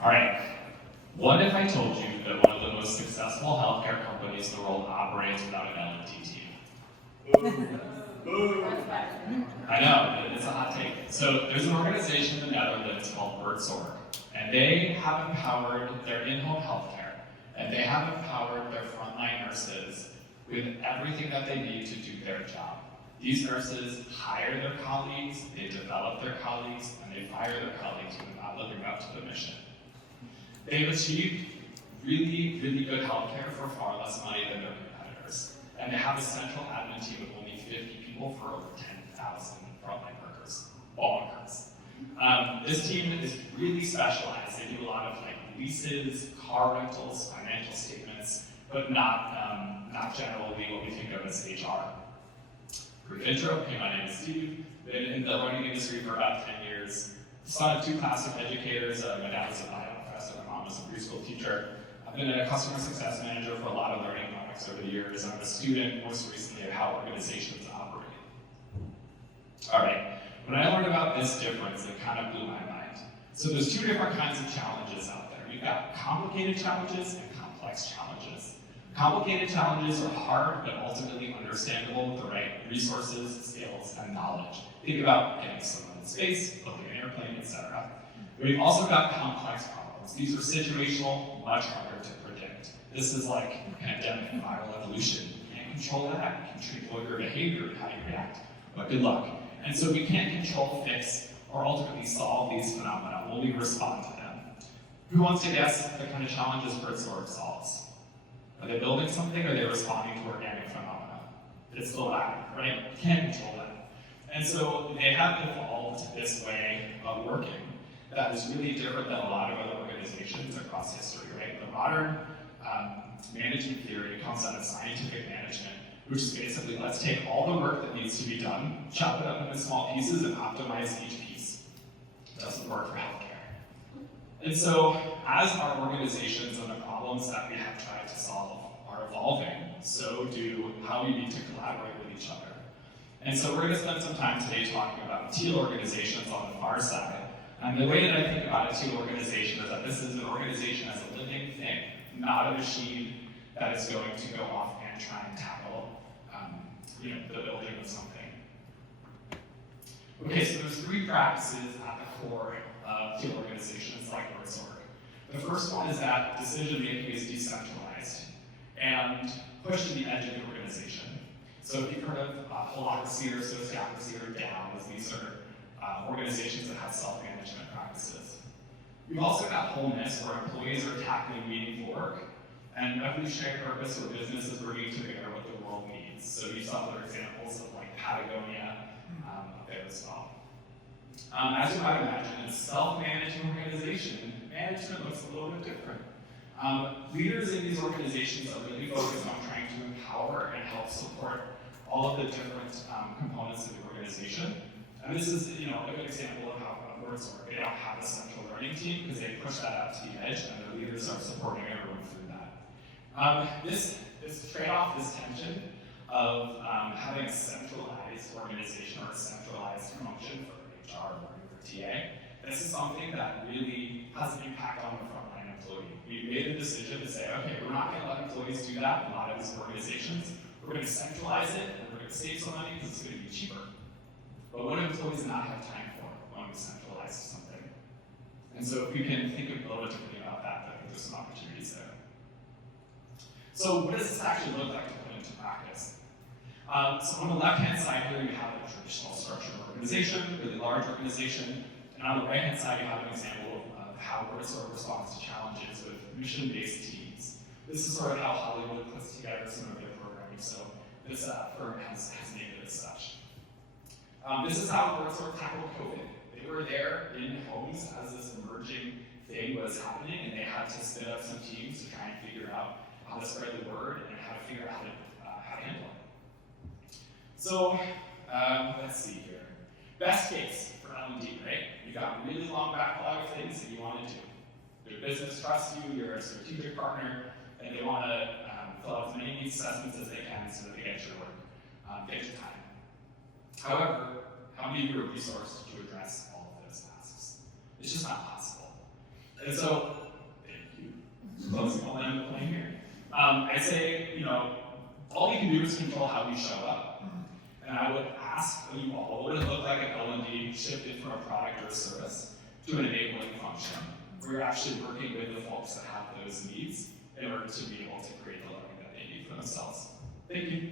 All right. What if I told you that one of the most successful healthcare companies in the world operates without an L&D team? I know, it's a hot take. So there's an organization in the Netherlands called Zorg, and they have empowered their in-home healthcare, and they have empowered their frontline nurses with everything that they need to do their job. These nurses hire their colleagues, they develop their colleagues, and they fire their colleagues who are not living up to the mission. They've achieved really, really good healthcare for far less money than their competitors. And they have a central admin team of only 50 people for over 10,000 frontline workers. Bonkers. This team is really specialized. They do a lot of leases, car rentals, financial statements, but not generally what we think of as HR. Brief intro, my name is Steve. Been in the learning industry for about 10 years. Son of two classroom educators. My dad was a bio professor, my mom was a preschool teacher. I've been a customer success manager for a lot of learning topics over the years. I'm a student, most recently, of how organizations operate. All right, when I learned about this difference, it kind of blew my mind. So there's two different kinds of challenges out there. We've got complicated challenges and complex challenges. Complicated challenges are hard, but ultimately understandable with the right resources, skills, and knowledge. Think about getting someone in space, building an airplane, etc. We've also got complex problems. These are situational, much harder to predict. This is like pandemic, viral evolution. You can't control that. You can control your behavior and how you react, but good luck. And so we can't control, fix, or ultimately solve these phenomena. Only respond to them. Who wants to guess the kind of challenges Zorg solves? Are they building something, or are they responding to organic phenomena? It's the latter, right? You can't control that. And so they have evolved this way of working that is really different than a lot of other organizations across history, right? The modern management theory comes out of scientific management, which is basically, let's take all the work that needs to be done, chop it up into small pieces, and optimize each piece. It doesn't work for healthcare. And so, as our organizations and the problems that we have tried to solve are evolving, so do how we need to collaborate with each other. And so we're going to spend some time today talking about teal organizations on the far side. And the way that I think about a teal organization is that this is an organization as a living thing, not a machine that is going to go off and try and tackle the building of something. Okay, so there's three practices at the core of teal organizations like Zorg. The first one is that decision-making is decentralized and pushed to the edge of the organization. So if you've heard of holacracy or sociocracy or DAOs, these are organizations that have self-management practices. We've also got wholeness, where employees are tackling meaningful work, and evolutionary purpose, where business is bringing to bear what the world needs. So you saw other examples of Patagonia up there as well. As you might imagine, in a self-managing organization, management looks a little bit different. Leaders in these organizations are really focused on trying to empower and help support all of the different components of the organization. And this is, a good example of how Zorg, they don't have a central learning team because they push that out to the edge, and their leaders are supporting everyone through that. This trade-off, this tension of having a centralized organization or a centralized function for HR or for TA, this is something that really has an impact on the frontline employee. We made a decision to say, okay, we're not going to let employees do that in a lot of these organizations. We're going to centralize it, and we're going to save some money because it's going to be cheaper. But what do employees not have time for when we centralize something? And so if we can think a little bit differently about that, I think there's some opportunities there. So what does this actually look like to put into practice? So on the left-hand side here, you have a traditional structured organization, really large organization. And on the right-hand side, you have an example of how Zorg responds to challenges with mission-based teams. This is sort of how Hollywood puts together some of their programming, so this firm has named it as such. This is how Zorg tackled COVID. They were there in homes as this emerging thing was happening, and they had to spin up some teams to try and figure out how to spread the word and how to figure out how to handle it. So, let's see here. Best case for L&D, right? You've got a really long backlog of things that you want to do. Your business trusts you, you're a strategic partner, and they want to fill out as many needs assessments as they can so that they get your work, get your time. However, how many of you are resourced to address all of those tasks? It's just not possible. And so, thank you. Closing all I'm playing here. I say, all you can do is control how you show up. And I would ask you all, what would it look like if L&D shifted from a product or a service to an enabling function, where you're actually working with the folks that have those needs in order to be able to create the learning that they need for themselves. Thank you.